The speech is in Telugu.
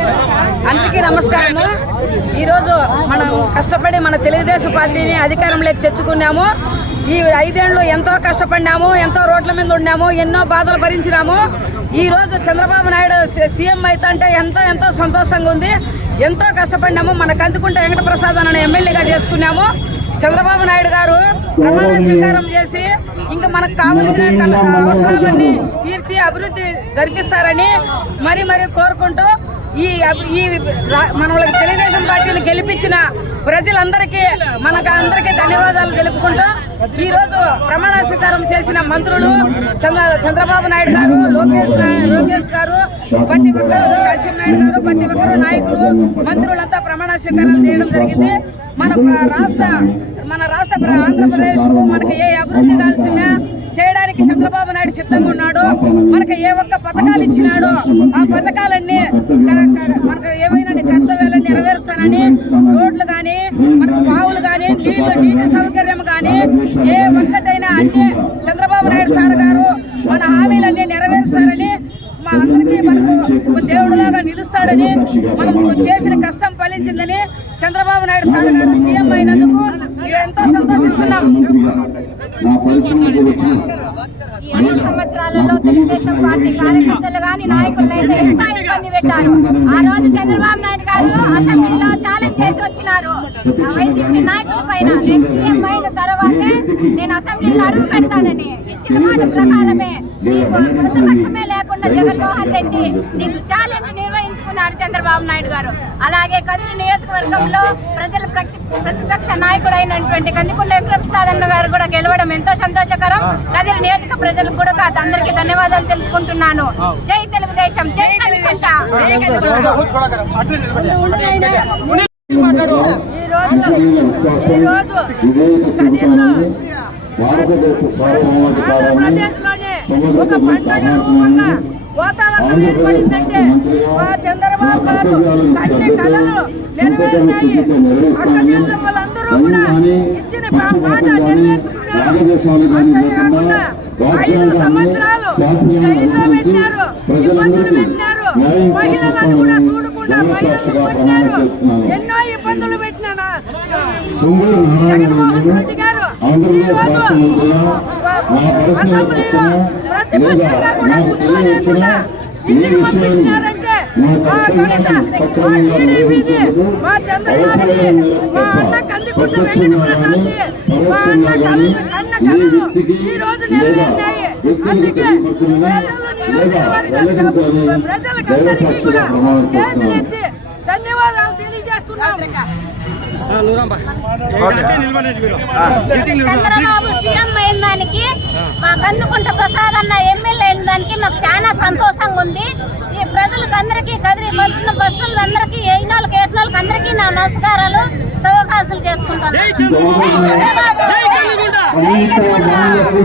అందరికీ నమస్కారము. ఈరోజు మనం కష్టపడి మన తెలుగుదేశం పార్టీని అధికారంలోకి తెచ్చుకున్నాము. ఈ ఐదేళ్ళు ఎంతో కష్టపడినాము ఎంతో రోడ్ల మీద ఉన్నాము ఎన్నో బాధలు భరించినాము. ఈ రోజు చంద్రబాబు నాయుడు సీఎం అయితే అంటే ఎంతో ఎంతో సంతోషంగా ఉంది. ఎంతో కష్టపడినాము. మన కందుకుంట వెంకటప్రసాద్ అన్న ఎమ్మెల్యేగా చేసుకున్నాము. చంద్రబాబు నాయుడు గారు ప్రమాణ స్వీకారం చేసి ఇంకా మనకు కావలసిన అవసరాలన్నీ తీర్చి అభివృద్ధి జరిపిస్తారని మరి మరి కోరుకుంటూ ఈ ఈ రా- మన తెలుగుదేశం పార్టీని గెలిపించిన ప్రజలందరికీ మనకు అందరికీ ధన్యవాదాలు తెలుపుకుంటూ ఈ రోజు ప్రమాణ స్వీకారం చేసిన మంత్రులు చంద్ర చంద్రబాబు నాయుడు గారు లోకేష్ లోకేష్ గారు ప్రతి ఒక్కరు నాయుడు గారు ప్రతి ఒక్కరు నాయకులు మంత్రులంతా ప్రమాణ స్వీకారాలు చేయడం జరిగింది. మన రాష్ట్ర మన రాష్ట్ర ప్ర- ఆంధ్రప్రదేశ్కు మనకి ఏ అభివృద్ధి కావాల్సిన చేయడానికి చంద్రబాబు నాయుడు సిద్ధంగా ఉన్నాడు. మనకి ఏ ఒక్క పథకాలు ఇచ్చినాడో ఆ పథకాలన్నీ మనకు ఏమైనా కర్తవ్యాలను నెరవేరుస్తానని రోడ్లు కానీ మనకు బావులు కానీ నీళ్ళు నీటి సౌకర్యం కానీ ఏ ఒక్కటైనా అన్ని చంద్రబాబు నాయుడు సార్ గారు మన హామీలన్నీ నెరవేరుస్తారని మా అందరికీ మనకు ఒక దేవుడిలాగా నిలుస్తాడని మనం చేసిన కష్టం ఫలించిందని చంద్రబాబు నాయుడు సార్ గారు సీఎం అయినందుకు ఎంతో సంతోషిస్తున్నాం. ఐదు సంవత్సరాలలో తెలుగుదేశం పార్టీ కార్యకర్తలు గాని నాయకులు అయితే ఎంతో ఇబ్బంది పెట్టారు. ఆ రోజు చంద్రబాబు నాయుడు గారు అసెంబ్లీలో ఛాలెంజ్ చేసి వచ్చినారు. వైసీపీ నాయకుల పైన నేను సీఎం అయిన తర్వాతే నేను అసెంబ్లీలో అడుగు పెడతానని ఇచ్చిన మాట ప్రకారమే ప్రతిపక్షమే లేకుండా జగన్మోహన్ రెడ్డి నీకు ఛాలెంజ్ నిర్వహించుకున్నారు చంద్రబాబు నాయుడు గారు. అలాగే కదిరి నియోజకవర్గంలో ప్రజల ప్రతి ప్రతిపక్ష నాయకుడైనటువంటి కందికొండ వెంకటప్రసాద్ అన్న గారు కూడా గెలవడం ఎంతో సంతోషకరం. కదిరి నియోజక ప్రజలకు కూడా అందరికీ ధన్యవాదాలు తెలుపుకుంటున్నాను. జై తెలుగుదేశం జై కందికొండ ఒక పండగ రూపంగా వాతావరణం ఏర్పడిందంటే మా చంద్రబాబు గారు అన్ని కళలు నెరవేరినాయి అక్క వాళ్ళందరూ కూడా ఇచ్చిన పా- మాట నెరవేర్చుకున్నారు అంతేకాకుండా ఐదు సంవత్సరాలు జైల్లో ఇబ్బందులు మహిళలను కూడా కొట్టినారు ఎన్నో ఇబ్బందులు పెట్టినా జగన్మోహన్ రెడ్డి గారు ఈ రోజు అసెంబ్లీలో ప్రతిపక్షంగా కూడా కూర్చోలేకుండా ఇంటికి పంపించినారంటే మా ఘనత మా టీడీపీది మా చంద్రబాబుది మా అన్న కందికుంట వెంకట ప్రసాద్ది మా అన్న ఈ రోజు నెరవేరినాయి అందుకే ప్రజలు నియోజకవర్గ ప్రజలకందరికీ కూడా చేతులెత్తి ధన్యవాదాలు తెలియజేస్తున్నాం. చంద్రబాబు సీఎం అయిన దానికి మా కందుకుంట ప్రసాద్ అన్న ఎమ్మెల్యే అయిన దానికి మాకు చాలా సంతోషంగా ఉంది. ఈ ప్రజలకు అందరికీ కదిరి బస్సులు బస్సులు అందరికీ వాళ్ళకి వేసిన వాళ్ళకి అందరికీ నా నమస్కారాలు శుభాకాంక్షలు చేసుకుంటాను జై చంద్రబాబు!